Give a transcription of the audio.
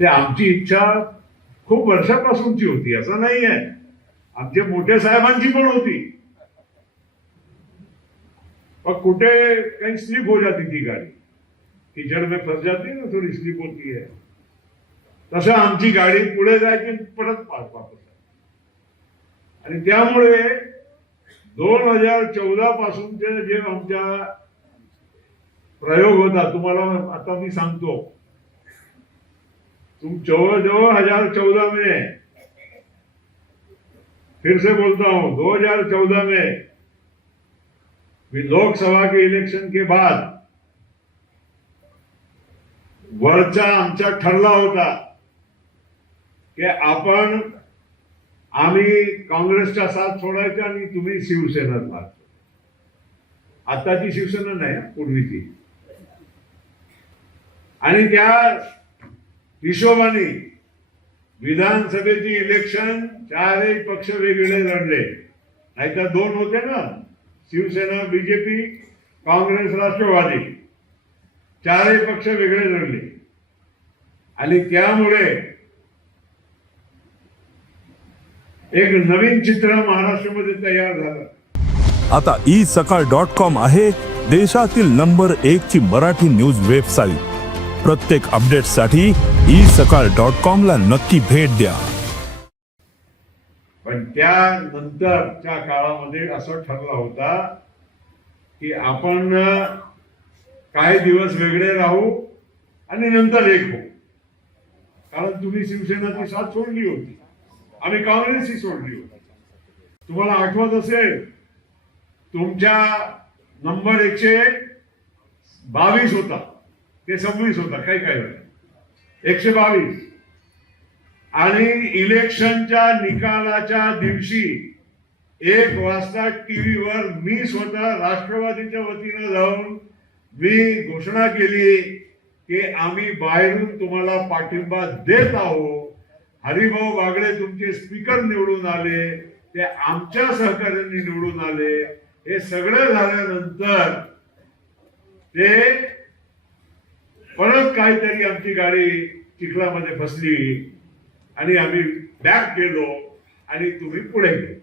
ते आमची इच्छा खूप वर्षापासूनची होती असं नाही आहे आमच्या मोठ्या साहेबांची पण होती. और कुठे कहीं स्लिप हो जाती थी गाड़ी? कीचड़ में फस जाती है ना थोड़ी स्लिप होती है तसं आमची गाडी पुढे जायची परत पाच वापस आणि त्यामुळे दोन हजार चौदा पासूनचे जे आमच्या प्रयोग होता तुम्हाला आता मी सांगतो. तुम जवळ हजार चौदह में। फिर से बोलता हूं 2014 में लोकसभा के इलेक्शन के बाद वरचा आमचा ठरला होता की आपण आम्ही काँग्रेसचा साथ सोडायचा आणि तुम्ही शिवसेना लागतो आताची शिवसेना नाही पूर्वीची. आणि त्या हिशोबाने विधानसभेची इलेक्शन चारही पक्ष वेगळे लढले. नाहीतर दोन होते ना शिवसेना बीजेपी काँग्रेस राष्ट्रवादी. चारही पक्ष वेगळे लढले. आणि त्यामुळे एक नवीन चित्र महाराष्ट्रामध्ये तयार झालं. आता ई सकाळ डॉट कॉम आहे देशातील नंबर एक ची मराठी न्यूज वेबसाईट प्रत्येक अपडेटसाठी ई सकाळ डॉट कॉम ला नक्की भेट द्या. पण त्यानंतरच्या काळामध्ये असं ठरला होता की आपण काही दिवस वेगळे राहू आणि नंतर एक होऊ. कारण तुम्ही शिवसेनाची साथ सोडली होती. आम्ही काँग्रेसची सोडली होती. तुम्हाला आठवत असेल तुमच्या नंबर एकशे बावीस होता. ते सव्वीस होता काही काही वेळा एकशे बावीस. आणि इलेक्शनच्या निकालाच्या दिवशी एक वाजता टीव्हीवर मी स्वतः राष्ट्रवादीच्या वतीनं जाऊन मी घोषणा केली की आम्ही बाहेरून तुम्हाला पाठिंबा देत आहोत. हरिभाऊ बागडे तुमचे स्पीकर निवडून आले ते आमच्या सहकार्यांनी निवडून आले. हे सगळं झाल्यानंतर ते काहीतरी आमची गाडी चिखलामध्ये फसली आणि आम्ही बॅक गेलो आणि तुम्ही पुढे गेलो.